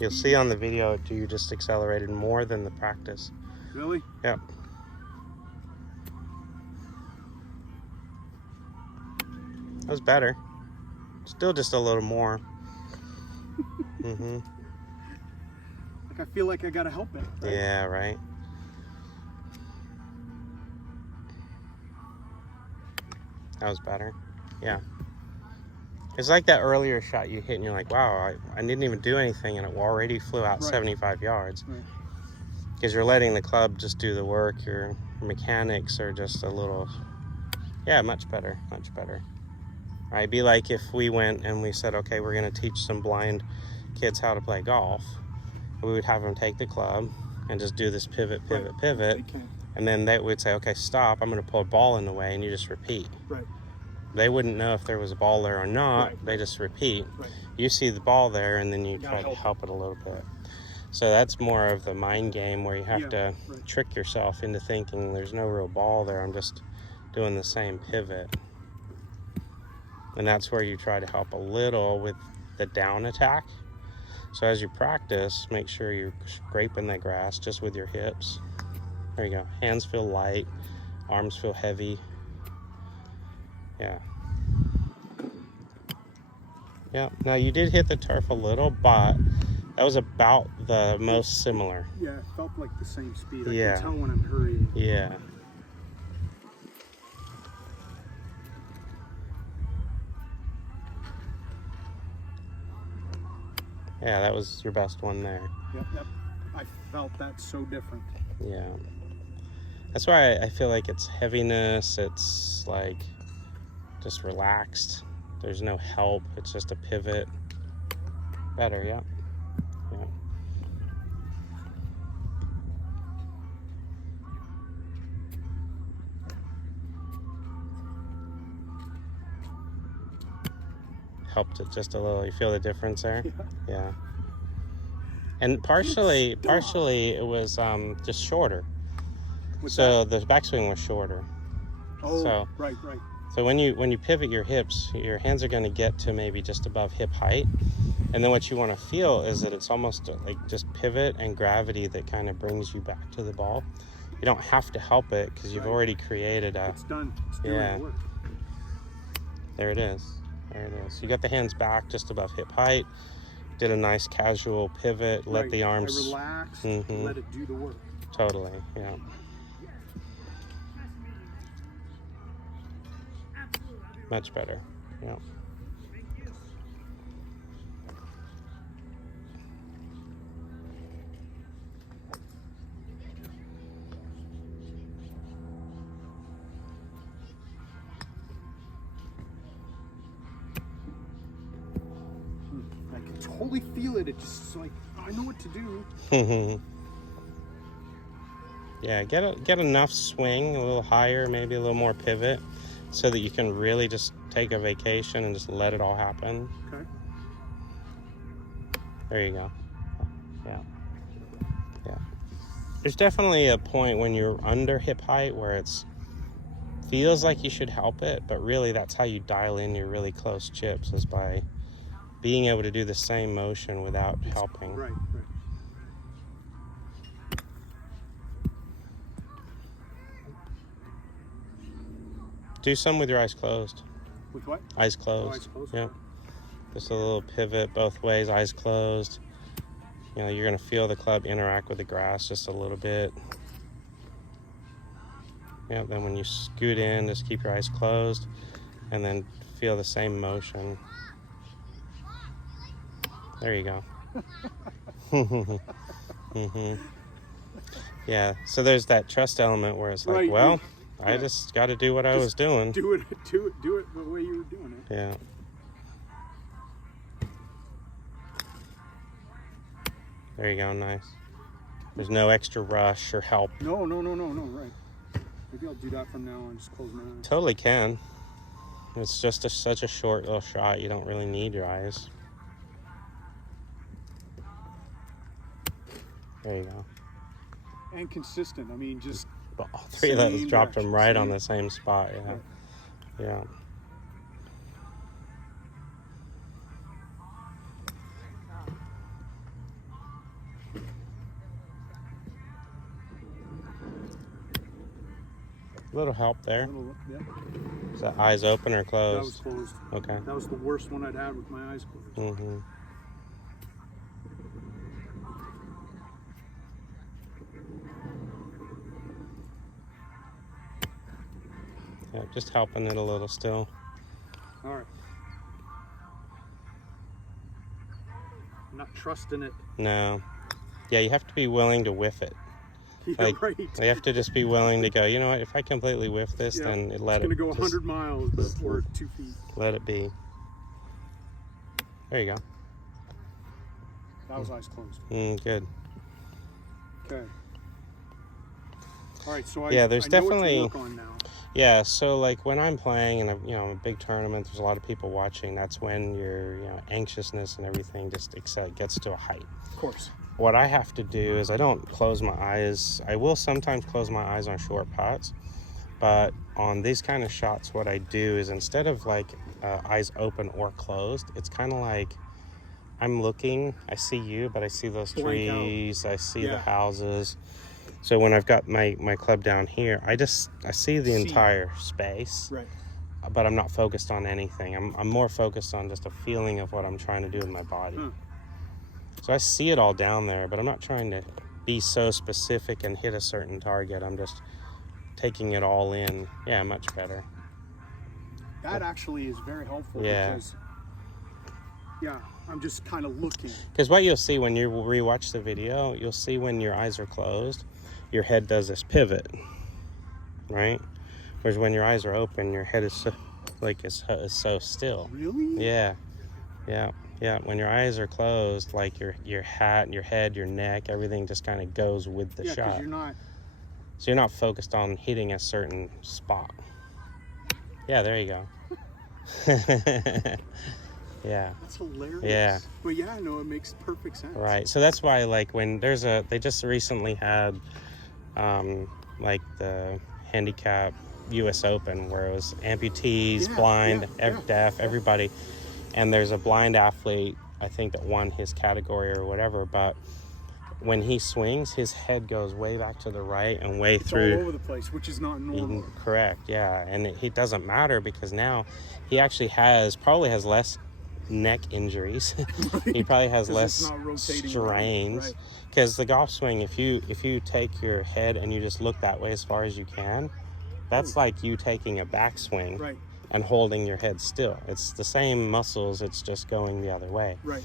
You'll see on the video, you just accelerated more than the practice. Really? Yep. That was better. Still just a little more. Mm-hmm. Like I feel like I gotta help it. Right? Yeah, right. That was better. Yeah. It's like that earlier shot you hit and you're like, wow, I didn't even do anything and it already flew out 75 yards. Because you're letting the club just do the work. Your mechanics are just a little, yeah, much better, much better. Right? It'd be like if we went and we said, okay, we're going to teach some blind kids how to play golf. We would have them take the club and just do this pivot, pivot, pivot. And then they would say, okay, stop. I'm going to pull a ball in the way, and you just repeat. Right. They wouldn't know if there was a ball there or not. Right. They just repeat. Right. You see the ball there, and then you try to help it a little bit. So that's more of the mind game where you have to trick yourself into thinking there's no real ball there. I'm just doing the same pivot. And that's where you try to help a little with the down attack. So as you practice, make sure you're scraping the grass just with your hips. There you go. Hands feel light, arms feel heavy. Yeah. Yeah. Now you did hit the turf a little, but that was about the most similar. Yeah, it felt like the same speed. I can tell when I'm hurrying. Yeah. Yeah, that was your best one there. Yep, yep. I felt that so different. Yeah. That's why I feel like it's heaviness. It's like just relaxed. There's no help. It's just a pivot. Better, yeah. Yeah. Helped it just a little. You feel the difference there? Yeah. And partially it was just shorter. So the backswing was shorter. Oh, so, right. So when you pivot your hips, your hands are going to get to maybe just above hip height. And then what you want to feel is that it's almost like just pivot and gravity that kind of brings you back to the ball. You don't have to help it because you've already created a... It's done. It's doing the work. There it is. There it is. You got the hands back just above hip height. Did a nice casual pivot. Let the arms... I relaxed. Let it do the work. Totally, yeah. Much better, yeah. I can totally feel it. It's just like, I know what to do. Yeah, get enough swing, a little higher, maybe a little more pivot, so that you can really just take a vacation and just let it all happen. Okay. There you go. Yeah. Yeah. There's definitely a point when you're under hip height where it's feels like you should help it, but really that's how you dial in your really close chips, is by being able to do the same motion without helping. Right. Do some with your eyes closed. With what? Eyes closed. Oh, eyes closed. Yeah. Just a little pivot both ways, eyes closed. You know, you're going to feel the club interact with the grass just a little bit. Yeah, then when you scoot in, just keep your eyes closed and then feel the same motion. There you go. Yeah, so there's that trust element where it's like, well, I just got to do what I was doing. Do it the way you were doing it. Yeah. There you go, nice. There's no extra rush or help. No, right. Maybe I'll do that from now on, just close my eyes. Totally can. It's just such a short little shot, you don't really need your eyes. There you go. And consistent, I mean, just... All three of those dropped them right on the same spot, yeah. Yeah. A little help there. Yeah. Is that eyes open or closed? That was closed. Okay. That was the worst one I'd had with my eyes closed. Mm-hmm. Yeah, just helping it a little still. All right. I'm not trusting it. No. Yeah, you have to be willing to whiff it. Yeah, Like, right. You have to just be willing to go, you know what, if I completely whiff this, then let it. It's going to go 100 miles before 2 feet. Let it be. There you go. That was eyes closed. Good. Okay. All right, so there's I know definitely what to work on now. Yeah, so like when I'm playing in a big tournament, there's a lot of people watching. That's when your anxiousness and everything just gets to a height. Of course. What I have to do is I don't close my eyes. I will sometimes close my eyes on short putts, but on these kind of shots, what I do is instead of like eyes open or closed, it's kind of like I'm looking. I see you, but I see those trees. I see the houses. So when I've got my club down here, I see the entire space, right? But I'm not focused on anything. I'm more focused on just a feeling of what I'm trying to do with my body. So I see it all down there, but I'm not trying to be so specific and hit a certain target. I'm just taking it all in. Yeah, much better. That actually is very helpful because, I'm just kind of looking. Because what you'll see when you rewatch the video, you'll see when your eyes are closed, your head does this pivot, right? Whereas when your eyes are open, your head is so still. Really? Yeah. When your eyes are closed, like your hat, your head, your neck, everything just kind of goes with the shot. So you're not focused on hitting a certain spot. Yeah, there you go. Yeah. That's hilarious. Yeah. But it makes perfect sense. Right. So that's why, like, when they just recently had, like the handicap U.S. Open, where it was amputees, blind, deaf, everybody. And there's a blind athlete, I think, that won his category or whatever. But when he swings, his head goes way back to the right and way through. All over the place, which is not normal. Correct. Yeah. And it doesn't matter because now he actually probably has less neck injuries. He probably has less strains because the golf swing, if you take your head and you just look that way as far as you can, that's like you taking a backswing and holding your head still. It's the same muscles, it's just going the other way. Right.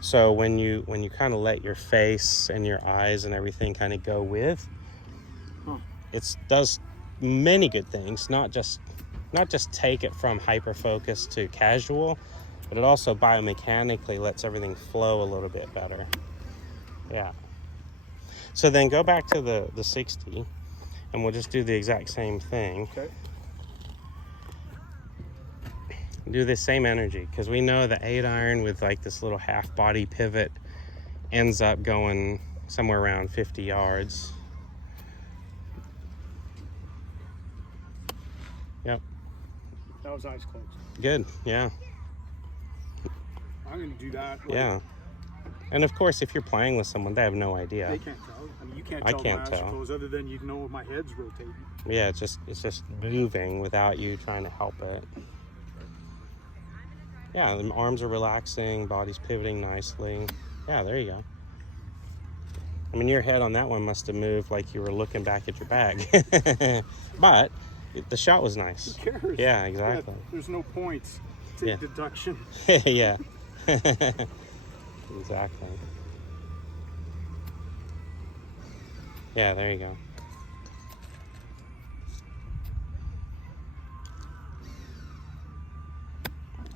So when you kind of let your face and your eyes and everything kind of go with, it does many good things. Not just take it from hyper focus to casual, but it also biomechanically lets everything flow a little bit better. Yeah. So then go back to the 60, and we'll just do the exact same thing. Okay. Do the same energy, because we know the 8-iron with like this little half body pivot ends up going somewhere around 50 yards. Yep. That was eyes closed. Good. Yeah. I'm going to do that. Yeah. And of course, if you're playing with someone, they have no idea. They can't tell. I mean, you can't tell my eyes are closed other than you know my head's rotating. Yeah, it's just moving without you trying to help it. Yeah, the arms are relaxing, body's pivoting nicely. Yeah, there you go. I mean, your head on that one must have moved like you were looking back at your bag. But the shot was nice. Who cares? Yeah, exactly. Yeah, there's no points. Take deduction. Yeah. Exactly. Yeah, there you go.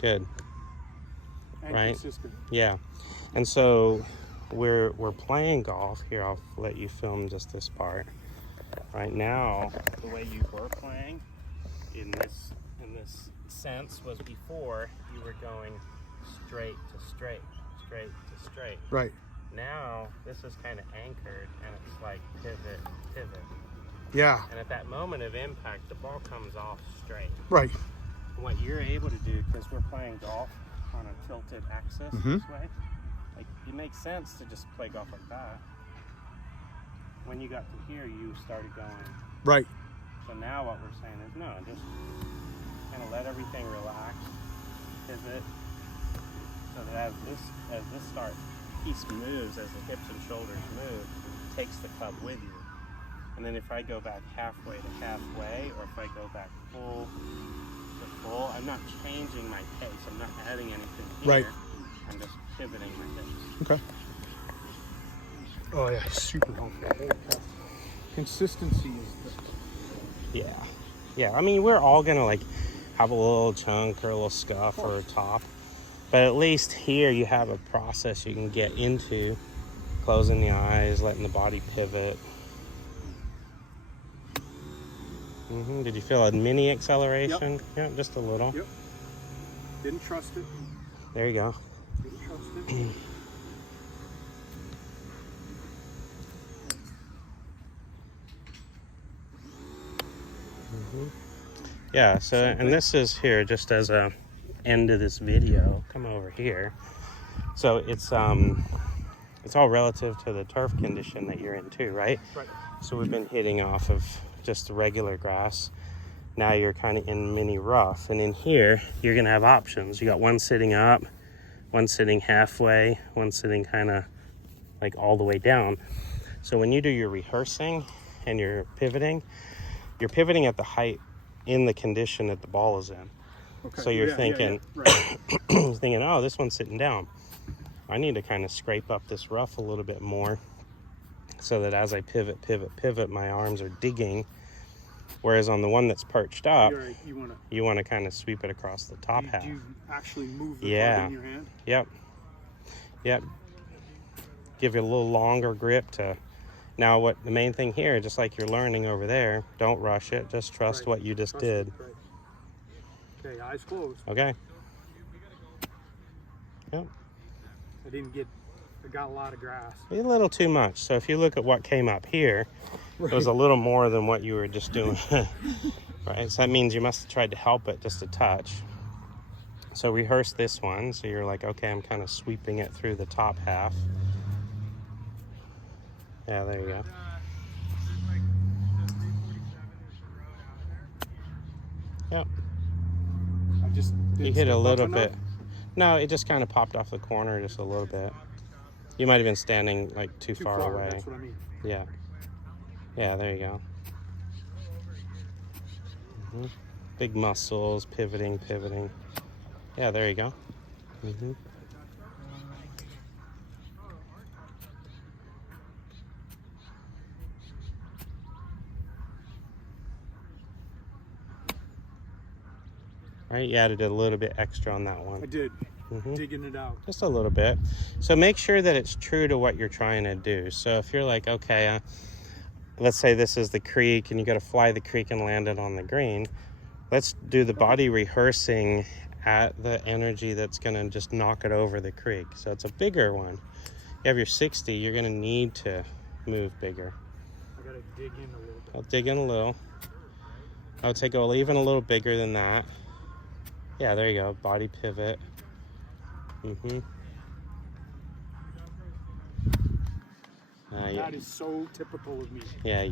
Good. And right? consistent. Yeah. And so we're playing golf. Here, I'll let you film just this part. Right now, the way you were playing in this sense was before you were going straight to straight, straight to straight. Right. Now this is kind of anchored and it's like pivot, pivot. Yeah. And at that moment of impact, the ball comes off straight. Right. And what you're able to do, because we're playing golf on a tilted axis this way, like it makes sense to just play golf like that. When you got to here, you started going right So now what we're saying is no, just kind of let everything relax, pivot, so that as this piece moves, as the hips and shoulders move, it takes the club with you. And then if I go back halfway to halfway, or if I go back full to full, I'm not changing my pace. I'm not adding anything here. Right. I'm just pivoting my hips. Okay. Oh yeah, super helpful. Consistency is the... Yeah. I mean, we're all gonna like have a little chunk or a little scuff or a top, but at least here you have a process you can get into, closing the eyes, letting the body pivot. Did you feel a mini acceleration? Yep. Yeah, just a little. Yep. Didn't trust it. There you go. Didn't trust it. Yeah, so, and this is here just as a end of this video. Come over here. So it's all relative to the turf condition that you're in too, right? Right. So we've been hitting off of just the regular grass. Now you're kind of in mini rough, and in here you're gonna have options. You got one sitting up, one sitting halfway, one sitting kind of like all the way down. So when you do your rehearsing and you're pivoting at the height in the condition that the ball is in. Okay. So you're thinking, Right. thinking, oh, this one's sitting down. I need to kind of scrape up this rough a little bit more, so that as I pivot, my arms are digging. Whereas on the one that's perched up, Right. you want to kind of sweep it across the top half. Do you actually move the club in your hand? Yep. Give it a little longer grip to. Now, what the main thing here, just like you're learning over there, don't rush it. Just trust what you just did. Right. Okay, eyes closed. Okay. Yep. I got a lot of grass. A little too much. So if you look at what came up here, it was a little more than what you were just doing. Right? So that means you must have tried to help it just a touch. So rehearse this one. So you're like, okay, I'm kind of sweeping it through the top half. Yeah, there you go. Yep. You hit a little bit. No, it just kind of popped off the corner just a little bit. You might have been standing like too far away. That's what I mean. Yeah. Yeah, there you go. Big muscles, pivoting. Yeah, there you go. Right, you added a little bit extra on that one. I did. Digging it out. Just a little bit. So make sure that it's true to what you're trying to do. So if you're like, okay, let's say this is the creek and you got to fly the creek and land it on the green. Let's do the body rehearsing at the energy that's going to just knock it over the creek. So it's a bigger one. You have your 60, you're going to need to move bigger. I got to dig in a little bit. I'll dig in a little. I would say go even a little bigger than that. Yeah, there you go. Body pivot. That is so typical of me. Yeah,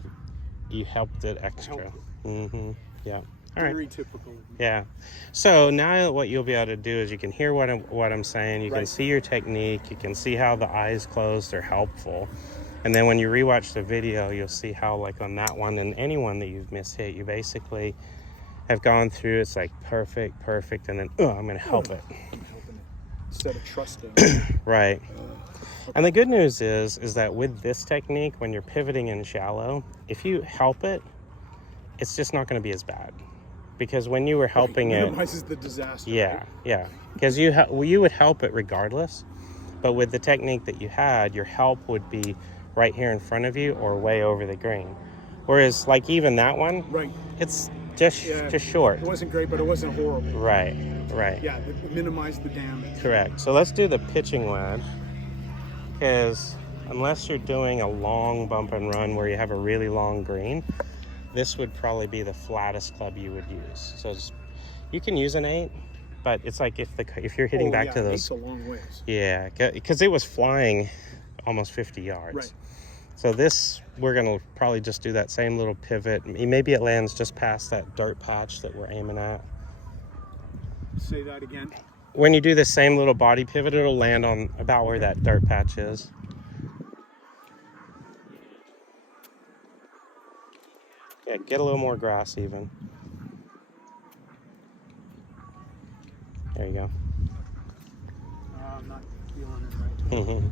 you helped it extra. Yeah. All right. Very typical of me. Yeah. So now what you'll be able to do is you can hear what I'm saying. You can see your technique. You can see how the eyes closed are helpful. And then when you rewatch the video, you'll see how, like on that one and any one that you've mishit, you basically have gone through. It's like perfect, and then I'm going to help it. Instead of trusting. Right. And the good news is that with this technique, when you're pivoting in shallow, if you help it, it's just not going to be as bad. Because when you were helping it, minimizes the disaster. Yeah. Because you would help it regardless. But with the technique that you had, your help would be right here in front of you or way over the green. Whereas, like even that one, it's just short. It wasn't great, but it wasn't horrible. Right. Yeah, it minimized the damage. Correct. So let's do the pitching wedge. Because unless you're doing a long bump and run where you have a really long green, this would probably be the flattest club you would use. So you can use an 8, but it's like if you're hitting back to those. It's a long ways. Yeah, because it was flying almost 50 yards. Right. So this, we're gonna probably just do that same little pivot. Maybe it lands just past that dirt patch that we're aiming at. Say that again. When you do the same little body pivot, it'll land on about where that dirt patch is. Yeah, get a little more grass even. There you go. I'm not feeling it right now.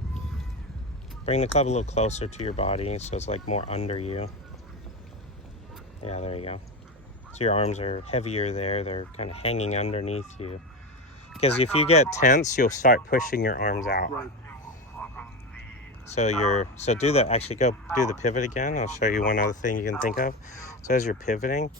Bring the club a little closer to your body so it's like more under you. Yeah, there you go. So your arms are heavier there. They're kind of hanging underneath you. Because if you get tense, you'll start pushing your arms out. Right. So do that. Actually, go do the pivot again. I'll show you one other thing you can think of. So as you're pivoting,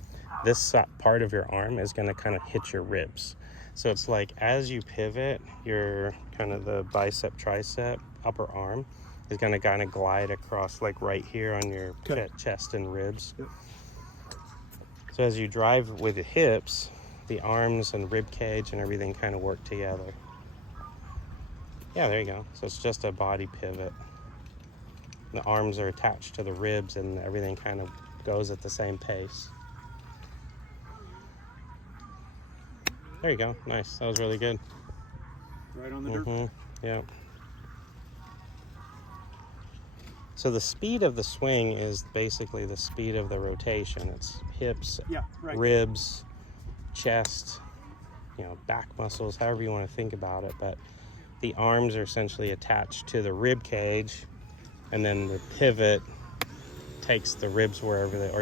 this part of your arm is going to kind of hit your ribs. So it's like as you pivot, your kind of the bicep, tricep, upper arm is going to kind of glide across like right here on your chest and ribs. Yep. So as you drive with the hips, the arms and rib cage and everything kind of work together. Yeah, there you go. So it's just a body pivot. The arms are attached to the ribs and everything kind of goes at the same pace. There you go. Nice. That was really good. Right on the dirt. Yeah. So the speed of the swing is basically the speed of the rotation. It's hips, ribs, chest, back muscles, however you want to think about it. But the arms are essentially attached to the rib cage, and then the pivot takes the ribs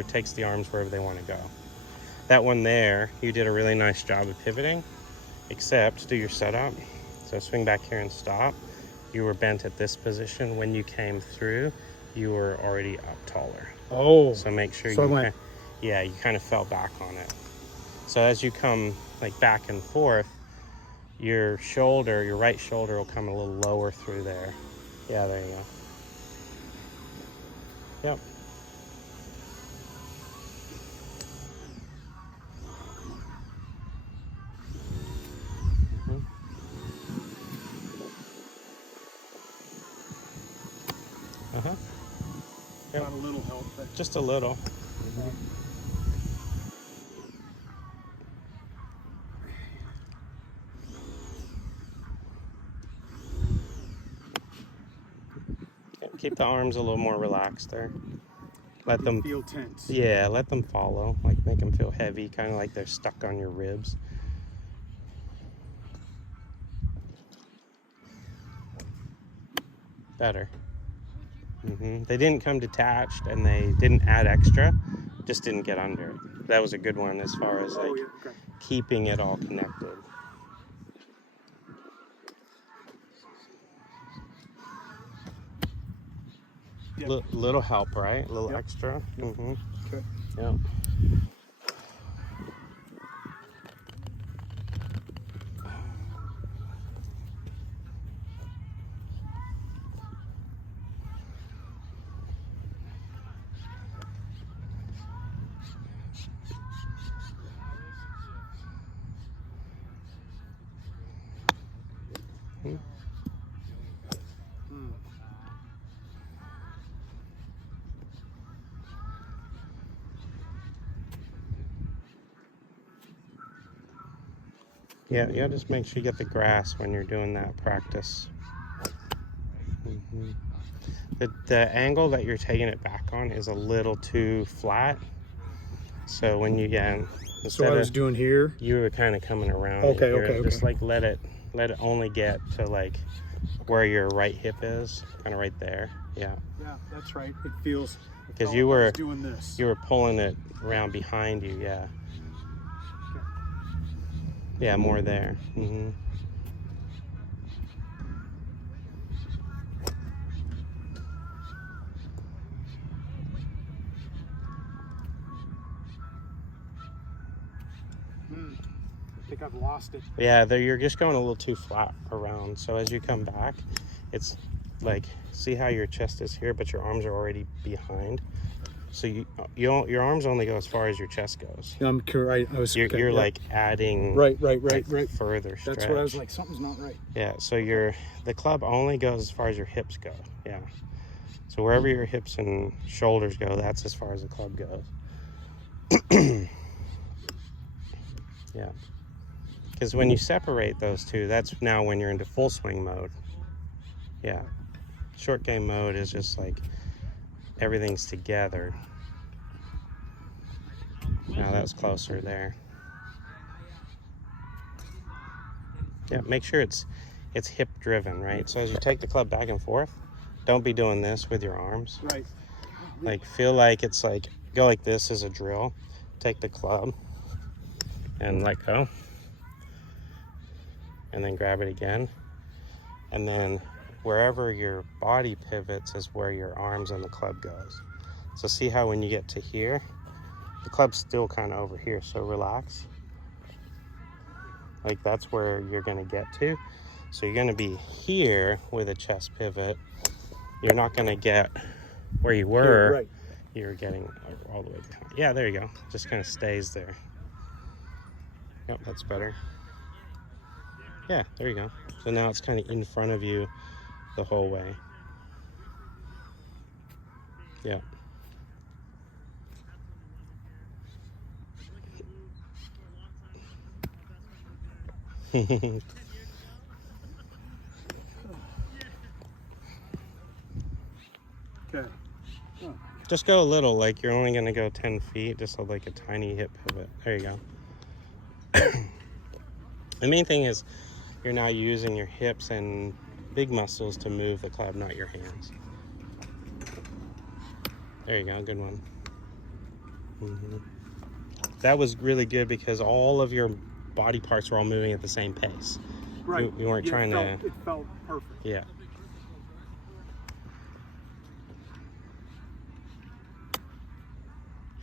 takes the arms wherever they want to go. That one there, you did a really nice job of pivoting, except do your setup. So swing back here and stop. You were bent at this position. When you came through, you were already up taller. Oh. So make sure you kind of fell back on it. So as you come like back and forth, your right shoulder will come a little lower through there. Yeah, there you go. Yep. Got a little help, but just a little. Keep the arms a little more relaxed there. Let them feel tense. Yeah, let them follow. Like make them feel heavy, kind of like they're stuck on your ribs. Better. They didn't come detached and they didn't add extra, just didn't get under it. That was a good one as far as keeping it all connected. Yep. Little help, right? A little extra. Okay. Yep. Yeah, just make sure you get the grass when you're doing that practice. The angle that you're taking it back on is a little too flat. So when you get, so I was doing here, you were kind of coming around. Okay. Just like let it only get to like where your right hip is, kind of right there. Yeah. Yeah, that's right. It feels because you were doing this. You were pulling it around behind you. Yeah. Yeah, more there. I think I've lost it. Yeah, you're just going a little too flat around. So as you come back, it's like, see how your chest is here, but your arms are already behind. So your arms only go as far as your chest goes. I'm correct. You're like adding right. further stretch. That's what I was like. Something's not right. Yeah. So the club only goes as far as your hips go. Yeah. So wherever your hips and shoulders go, that's as far as the club goes. Yeah. Because when you separate those two, that's now when you're into full swing mode. Yeah. Short game mode is just like everything's together. Now that's closer there. Yeah, make sure it's hip driven, right? So as you take the club back and forth, don't be doing this with your arms. Right. Like feel like it's like, go like this as a drill. Take the club and let go. And then grab it again. And then wherever your body pivots is where your arms and the club goes. So see how when you get to here, the club's still kind of over here, so relax. Like that's where you're gonna get to. So you're gonna be here with a chest pivot. You're not gonna get where you were. Right. You're getting all the way behind. Yeah, there you go. Just kind of stays there. Yep, that's better. Yeah, there you go. So now it's kind of in front of you the whole way. Yeah. Okay. Oh. Just go a little, like you're only gonna go 10 feet, just like a tiny hip pivot. There you go. The main thing is you're now using your hips and big muscles to move the club, not your hands. There you go, good one. That was really good because all of your body parts were all moving at the same pace. Right. You weren't trying to... It felt perfect. Yeah.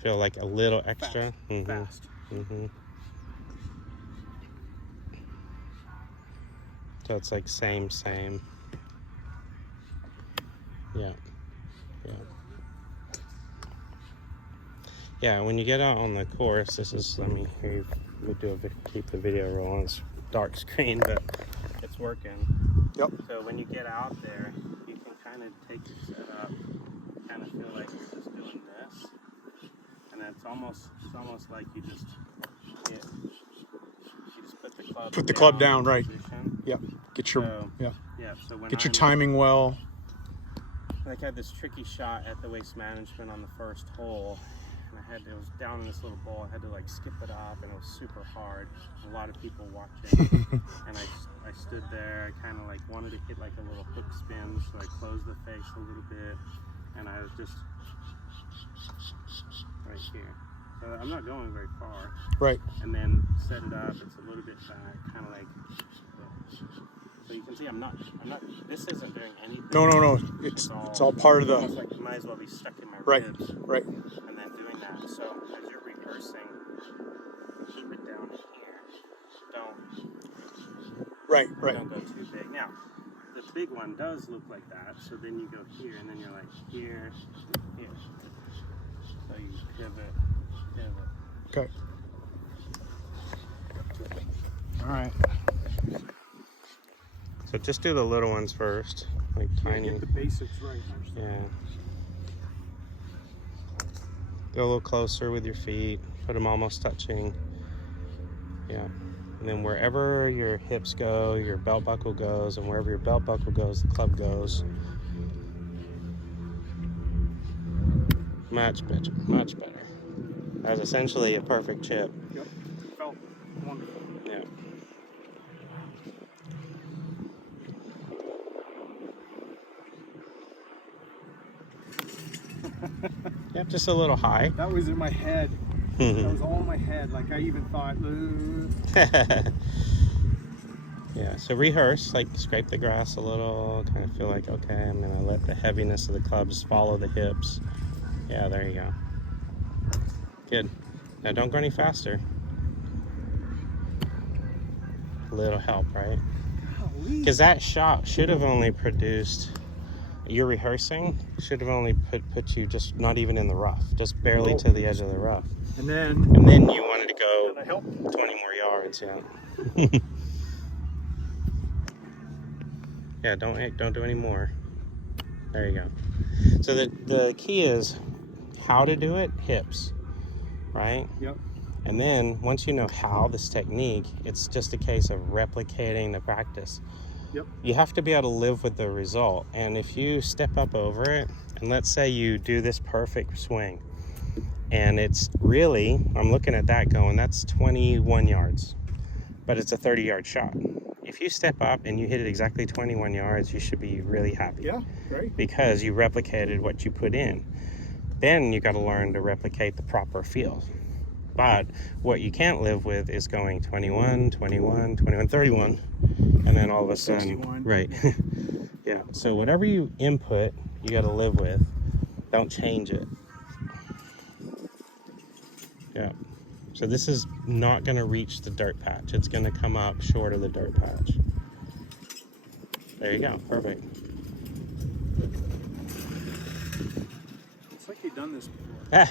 Feel like a little extra. Fast. So it's like same. Yeah. Yeah, when you get out on the course, this is, let me keep the video rolling. It's dark screen, but it's working. Yep. So when you get out there, you can kind of take your setup, kind of feel like you're just doing this. And it's almost like you just put the club down, right. Position. Yep. Get your So when get your timing well. Like I had this tricky shot at the waste management on the first hole, and it was down in this little bowl. I had to like skip it up, and it was super hard. A lot of people watching, and I stood there. I kind of like wanted to hit like a little hook spin, so I closed the face a little bit, and I was just right here. So I'm not going very far. Right. And then set it up. It's a little bit back, kind of like. So you can see I'm not. This isn't doing anything. No. It's all part of the. Almost like it might as well be stuck in my ribs. Right. And then doing that. So as you're rehearsing, keep it down here. Don't go too big. Now, the big one does look like that. So then you go here, and then you're like here. So you pivot. Okay. All right. So just do the little ones first, like tiny. Get the basics right. Yeah. Go a little closer with your feet. Put them almost touching. Yeah. And then wherever your hips go, your belt buckle goes, and wherever your belt buckle goes, the club goes. Much better. That's essentially a perfect chip. Yep. It felt wonderful. Yeah. Yep, just a little high. That was in my head. That was all in my head. Like I even thought. Yeah, so rehearse, like scrape the grass a little, kind of feel like, okay, I'm gonna let the heaviness of the clubs follow the hips. Yeah, there you go. Good. Now don't go any faster. A little help, right? Because that shot should have only produced, you're rehearsing, should have only put you just not even in the rough, just barely to the edge of the rough. And then You wanted to go 20 more yards, yeah. Yeah, don't do any more. There you go. So the key is how to do it, hips, right? Yep. And then once you know how, this technique, it's just a case of replicating the practice. Yep. You have to be able to live with the result. And if you step up over it, and let's say you do this perfect swing, and it's really, I'm looking at that going, that's 21 yards, but it's a 30-yard shot. If you step up and you hit it exactly 21 yards, you should be really happy. Yeah, right. Because you replicated what you put in. Then you got to learn to replicate the proper feel. But what you can't live with is going 21, 21, 21, 31, and then all of a sudden, 61. right? Yeah. So whatever you input, you got to live with. Don't change it. Yeah. So this is not going to reach the dirt patch. It's going to come up short of the dirt patch. There you go. Perfect. It's like you've done this before.